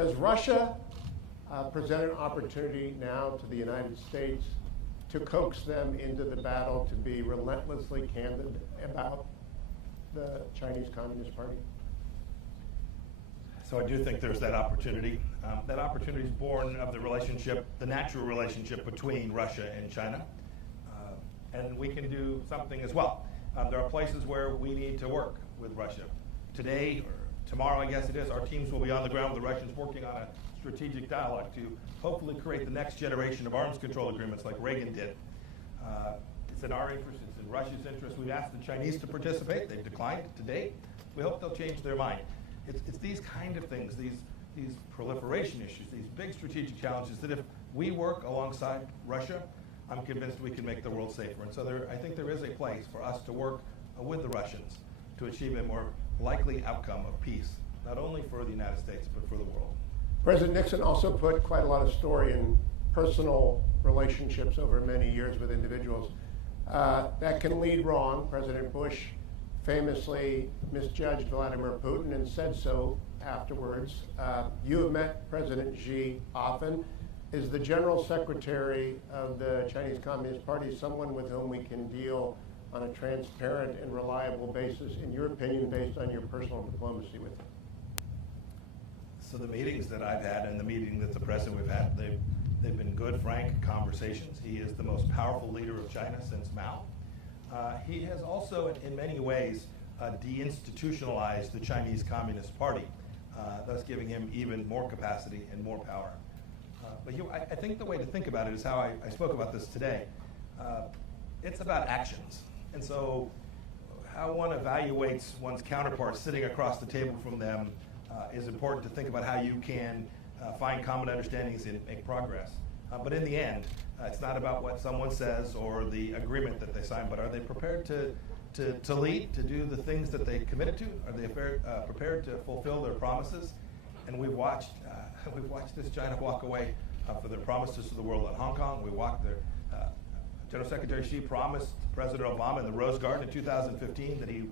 Does Russia present an opportunity now to the United States to coax them into the battle to be relentlessly candid about the Chinese Communist Party? So I do think there's that opportunity. That opportunity is born of the relationship, the natural relationship between Russia and China. And we can do something as well. There are places where we need to work with Russia. Today, or tomorrow I guess it is, our teams will be on the ground with the Russians working on a strategic dialogue to hopefully create the next generation of arms control agreements like Reagan did. It's in our interest, it's in Russia's interest. We've asked the Chinese to participate. They've declined to date. We hope they'll change their mind. It's these kind of things, these proliferation issues, these big strategic challenges that if we work alongside Russia, I'm convinced we can make the world safer. And so I think there is a place for us to work with the Russians to achieve a more likely outcome of peace, not only for the United States, but for the world. President Nixon also put quite a lot of story in personal relationships over many years with individuals. That can lead wrong. President Bush famously misjudged Vladimir Putin and said so afterwards. You have met President Xi often. Is the General Secretary of the Chinese Communist Party someone with whom we can deal on a transparent and reliable basis, in your opinion, based on your personal diplomacy with him? So the meetings that I've had and the meeting that the president we've had, they've been good, frank conversations. He is the most powerful leader of China since Mao. He has also, in many ways, deinstitutionalized the Chinese Communist Party, thus giving him even more capacity and more power. But I think the way to think about it is how I spoke about this today. It's about actions. And so how one evaluates one's counterparts sitting across the table from them is important to think about how you can find common understandings and make progress. But in the end, it's not about what someone says or the agreement that they sign, but are they prepared to lead, to do the things that they committed to? Are they prepared to fulfill their promises? And we've watched this China walk away for their promises to the world on Hong Kong. We watched their General Secretary Xi promised President Obama in the Rose Garden in 2015 that he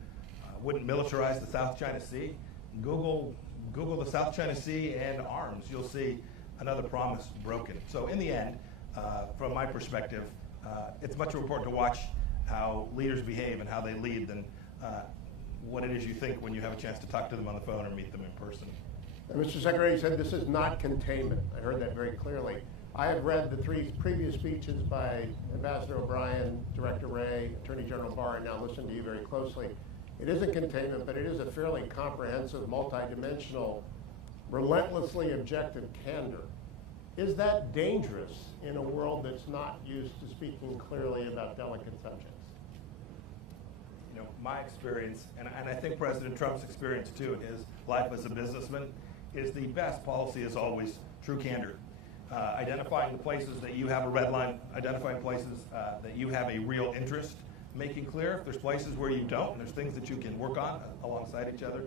wouldn't militarize the South China Sea. Google the South China Sea and arms. You'll see another promise broken. So in the end, from my perspective, it's much more important to watch how leaders behave and how they lead than what it is you think when you have a chance to talk to them on the phone or meet them in person. Mr. Secretary, you said this is not containment. I heard that very clearly. I have read the three previous speeches by Ambassador O'Brien, Director Wray, Attorney General Barr, and now listen to you very closely. It isn't containment, but it is a fairly comprehensive, multidimensional, relentlessly objective candor. Is that dangerous in a world that's not used to speaking clearly about delicate subjects? You know, my experience, and I think President Trump's experience too, in his life as a businessman, is the best policy is always true candor. Identifying the places that you have a red line, identifying places that you have a real interest, making clear if there's places where you don't, and there's things that you can work on alongside each other.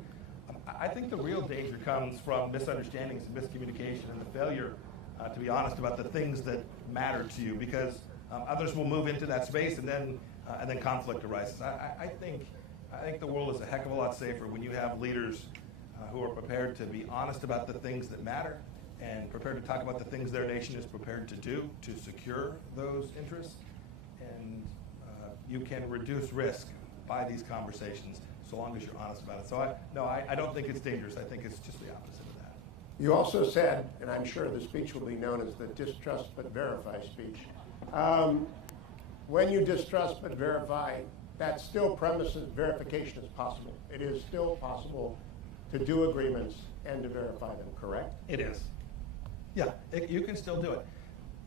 I think the real danger comes from misunderstandings and miscommunication and the failure to be honest about the things that matter to you, because others will move into that space and then conflict arises. I think the world is a heck of a lot safer when you have leaders who are prepared to be honest about the things that matter and prepared to talk about the things their nation is prepared to do to secure those interests. And you can reduce risk by these conversations so long as you're honest about it. So I don't think it's dangerous. I think it's just the opposite of that. You also said, and I'm sure the speech will be known as the distrust but verify speech. When you distrust but verify, that still premises verification is possible. It is still possible to do agreements and to verify them, correct? It is. Yeah, you can still do it.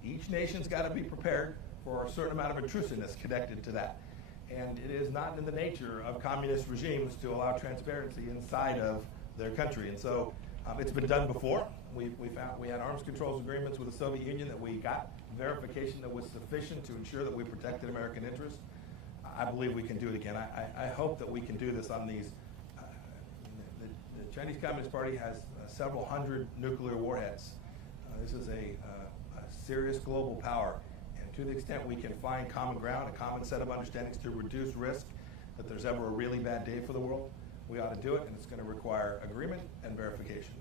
Each nation's got to be prepared for a certain amount of intrusiveness connected to that. And it is not in the nature of communist regimes to allow transparency inside of their country. And so it's been done before. We had arms controls agreements with the Soviet Union that we got verification that was sufficient to ensure that we protected American interests. I believe we can do it again. I hope that we can do this on these. The Chinese Communist Party has several hundred nuclear warheads. This is a serious global power. And to the extent we can find common ground, a common set of understandings to reduce risk that there's ever a really bad day for the world, we ought to do it, and it's going to require agreement and verification.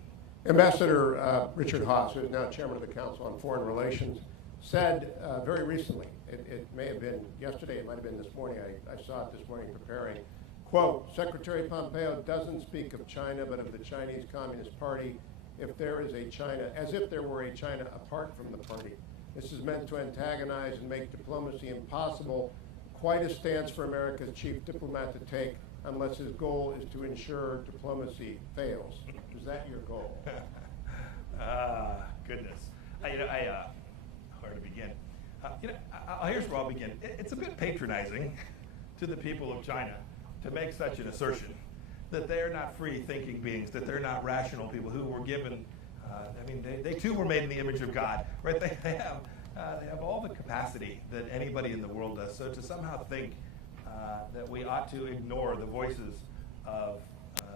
Ambassador Richard Haass, who is now chairman of the Council on Foreign Relations, said very recently, it may have been yesterday, it might have been this morning, I saw it this morning preparing, quote, Secretary Pompeo doesn't speak of China, but of the Chinese Communist Party if there is a China, as if there were a China apart from the party. This is meant to antagonize and make diplomacy impossible, quite a stance for America's chief diplomat to take unless his goal is to ensure diplomacy fails. Is that your goal? Goodness. Where to begin? Here's where I'll begin. It's a bit patronizing to the people of China to make such an assertion that they're not free-thinking beings, that they're not rational people who were given. They too were made in the image of God, right? They have all the capacity that anybody in the world does. So to somehow think that we ought to ignore the voices of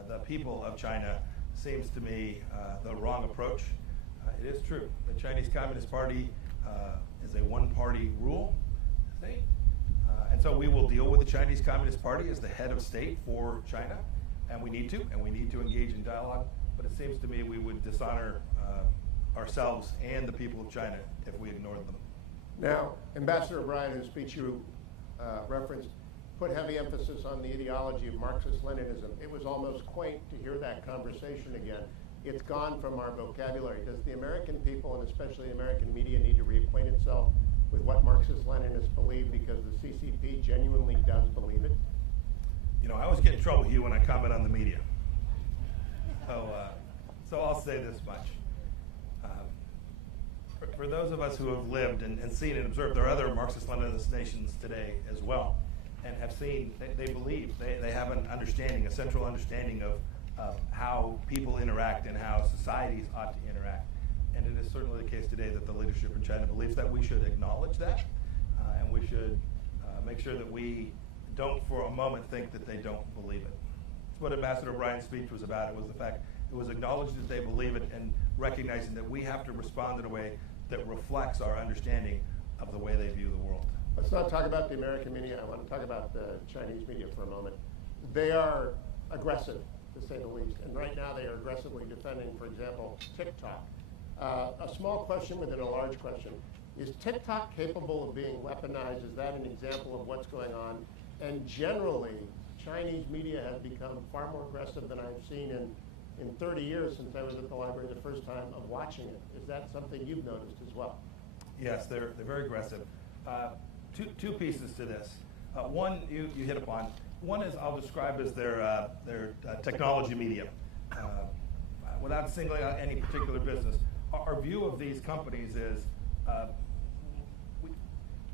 the people of China seems to me the wrong approach. It is true. The Chinese Communist Party is a one-party rule state. And so we will deal with the Chinese Communist Party as the head of state for China, and we need to engage in dialogue. But it seems to me we would dishonor ourselves and the people of China if we ignored them. Now, Ambassador O'Brien, whose speech you referenced, put heavy emphasis on the ideology of Marxist-Leninism. It was almost quaint to hear that conversation again. It's gone from our vocabulary. Does the American people, and especially the American media, need to reacquaint itself with what Marxist-Leninists believe, because the CCP genuinely does believe it? You know, I always get in trouble, Hugh, when I comment on the media. So I'll say this much. For those of us who have lived and seen and observed, there are other Marxist-Leninist nations today as well, and have seen, they believe, they have an understanding, a central understanding of how people interact and how societies ought to interact. And it is certainly the case today that the leadership in China believes that. We should acknowledge that, and we should make sure that we don't for a moment think that they don't believe it. That's what Ambassador O'Brien's speech was about. It was the fact it was acknowledging that they believe it and recognizing that we have to respond in a way that reflects our understanding of the way they view the world. Let's not talk about the American media. I want to talk about the Chinese media for a moment. They are aggressive, to say the least. And right now they are aggressively defending, for example, TikTok. A small question within a large question. Is TikTok capable of being weaponized? Is that an example of what's going on? And generally, Chinese media has become far more aggressive than I've seen in 30 years since I was at the library the first time of watching it. Is that something you've noticed as well? Yes, they're very aggressive. Two pieces to this. One you hit upon. One is I'll describe as their technology media. Without singling out any particular business, our view of these companies is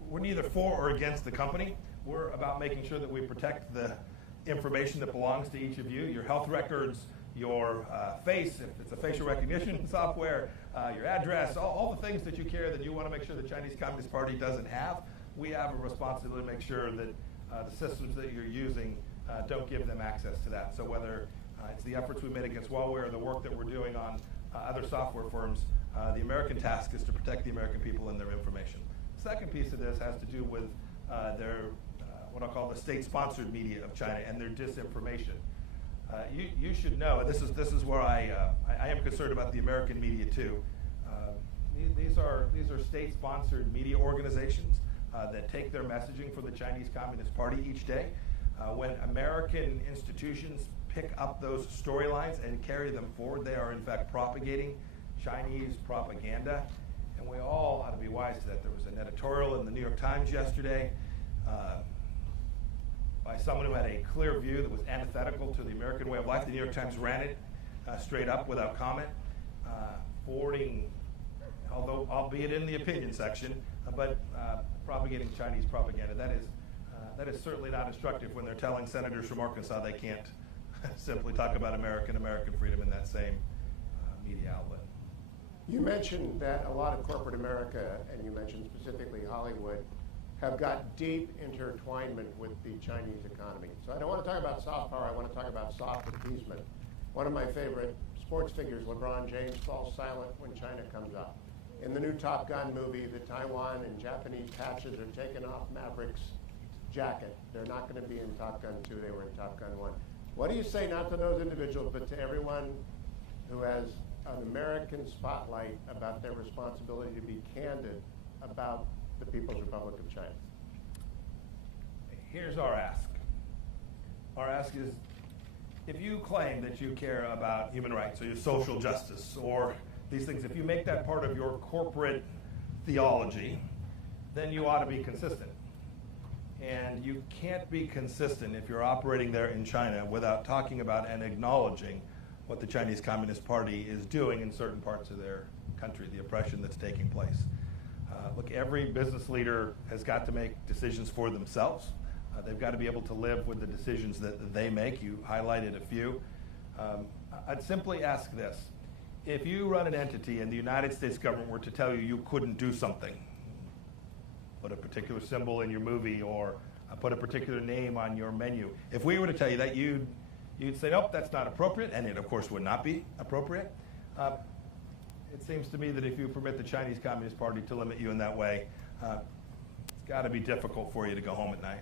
we're neither for or against the company. We're about making sure that we protect the information that belongs to each of you, your health records, your face, if it's a facial recognition software, your address, all the things that you carry that you want to make sure the Chinese Communist Party doesn't have. We have a responsibility to make sure that the systems that you're using don't give them access to that. So whether it's the efforts we made against Huawei or the work that we're doing on other software firms, the American task is to protect the American people and their information. The second piece of this has to do with their what I'll call the state-sponsored media of China and their disinformation. You should know, and this is where I am concerned about the American media too. These are state-sponsored media organizations that take their messaging from the Chinese Communist Party each day. When American institutions pick up those storylines and carry them forward, they are in fact propagating Chinese propaganda, and we all ought to be wise to that. There was an editorial in the New York Times yesterday by someone who had a clear view that was antithetical to the American way of life. The New York Times ran it straight up without comment, forwarding, although albeit in the opinion section, but propagating Chinese propaganda. That is certainly not instructive when they're telling senators from Arkansas they can't simply talk about American freedom in that same media outlet. You mentioned that a lot of corporate America, and you mentioned specifically Hollywood, have got deep intertwinement with the Chinese economy. So I don't want to talk about soft power, I want to talk about soft appeasement. One of my favorite sports figures, LeBron James, falls silent when China comes up. In the new Top Gun movie, the Taiwan and Japanese patches are taken off Maverick's jacket. They're not going to be in Top Gun 2, they were in Top Gun 1. What do you say, not to those individuals, but to everyone who has an American spotlight about their responsibility to be candid about the People's Republic of China? Here's our ask. Our ask is, if you claim that you care about human rights or your social justice or these things, if you make that part of your corporate theology, then you ought to be consistent. And you can't be consistent if you're operating there in China without talking about and acknowledging what the Chinese Communist Party is doing in certain parts of their country, the oppression that's taking place. Look, every business leader has got to make decisions for themselves. They've got to be able to live with the decisions that they make. You highlighted a few. I'd simply ask this. If you run an entity and the United States government were to tell you you couldn't do something, put a particular symbol in your movie or put a particular name on your menu, if we were to tell you that, you'd say, nope, that's not appropriate, and it, of course, would not be appropriate. It seems to me that if you permit the Chinese Communist Party to limit you in that way, it's got to be difficult for you to go home at night.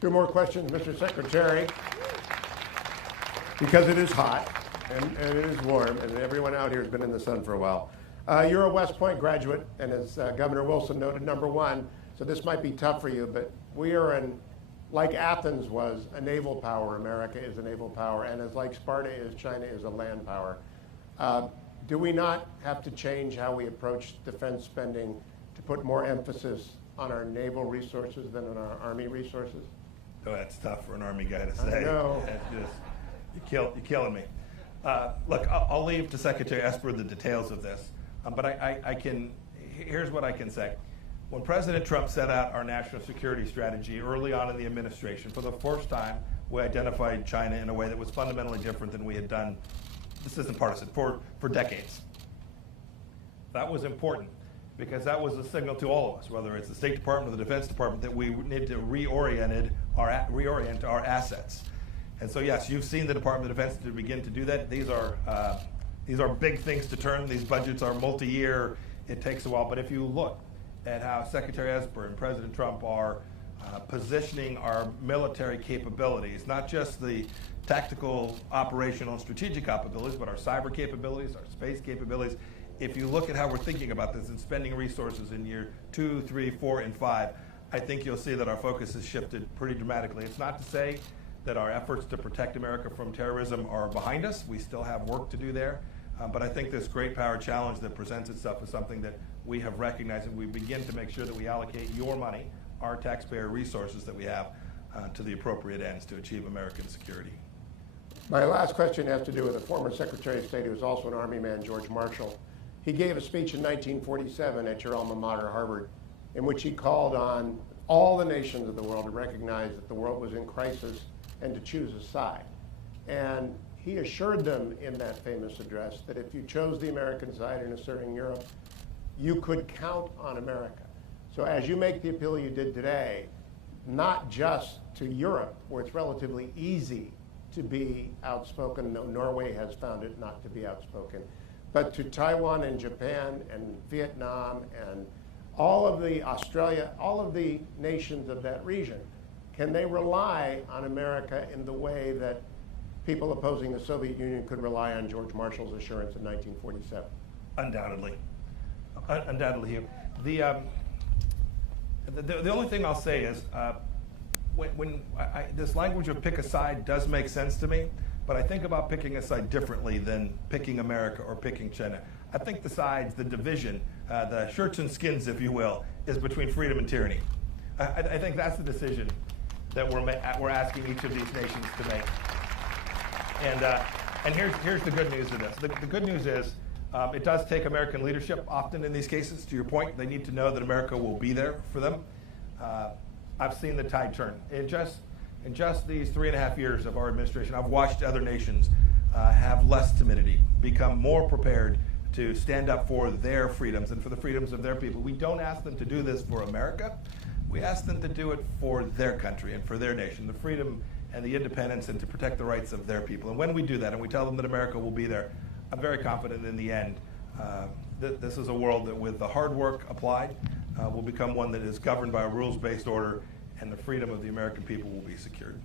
Two more questions, Mr. Secretary. Because it is hot and it is warm, and everyone out here has been in the sun for a while. You're a West Point graduate, and as Governor Wilson noted, #1, so this might be tough for you, but we are in, like Athens was a naval power, America is a naval power, and as like Sparta is, China is a land power. Do we not have to change how we approach defense spending to put more emphasis on our naval resources than on our Army resources? Oh, that's tough for an Army guy to say. I know. You're killing me. Look, I'll leave to Secretary Esper the details of this, but here's what I can say. When President Trump set out our national security strategy early on in the administration, for the first time, we identified China in a way that was fundamentally different than we had done, this isn't partisan, for decades. That was important because that was a signal to all of us, whether it's the State Department or the Defense Department, that we need to reorient our assets. And so, yes, you've seen the Department of Defense to begin to do that. These are big things to turn. These budgets are multi-year. It takes a while. But if you look at how Secretary Esper and President Trump are positioning our military capabilities, not just the tactical, operational, and strategic capabilities, but our cyber capabilities, our space capabilities. If you look at how we're thinking about this and spending resources in year 2, 3, 4, and 5, I think you'll see that our focus has shifted pretty dramatically. It's not to say that our efforts to protect America from terrorism are behind us. We still have work to do there. But I think this great power challenge that presents itself is something that we have recognized, and we begin to make sure that we allocate your money, our taxpayer resources that we have, to the appropriate ends to achieve American security. My last question has to do with a former Secretary of State who was also an Army man, George Marshall. He gave a speech in 1947 at your alma mater, Harvard, in which he called on all the nations of the world to recognize that the world was in crisis and to choose a side. And he assured them in that famous address that if you chose the American side in asserting Europe, you could count on America. So as you make the appeal you did today, not just to Europe, where it's relatively easy to be outspoken, no, Norway has found it not to be outspoken, but to Taiwan and Japan and Vietnam and all of the Australia, all of the nations of that region, can they rely on America in the way that people opposing the Soviet Union could rely on George Marshall's assurance in 1947? Undoubtedly. Undoubtedly. The only thing I'll say is, this language of pick a side does make sense to me, but I think about picking a side differently than picking America or picking China. I think the sides, the division, the shirts and skins, if you will, is between freedom and tyranny. I think that's the decision that we're asking each of these nations to make. And here's the good news of this. The good news is it does take American leadership often in these cases. To your point, they need to know that America will be there for them. I've seen the tide turn. In just these 3.5 years of our administration, I've watched other nations have less timidity, become more prepared to stand up for their freedoms and for the freedoms of their people. We don't ask them to do this for America. We ask them to do it for their country and for their nation, the freedom and the independence, and to protect the rights of their people. And when we do that and we tell them that America will be there, I'm very confident in the end that this is a world that, with the hard work applied, will become one that is governed by a rules-based order, and the freedom of the American people will be secured.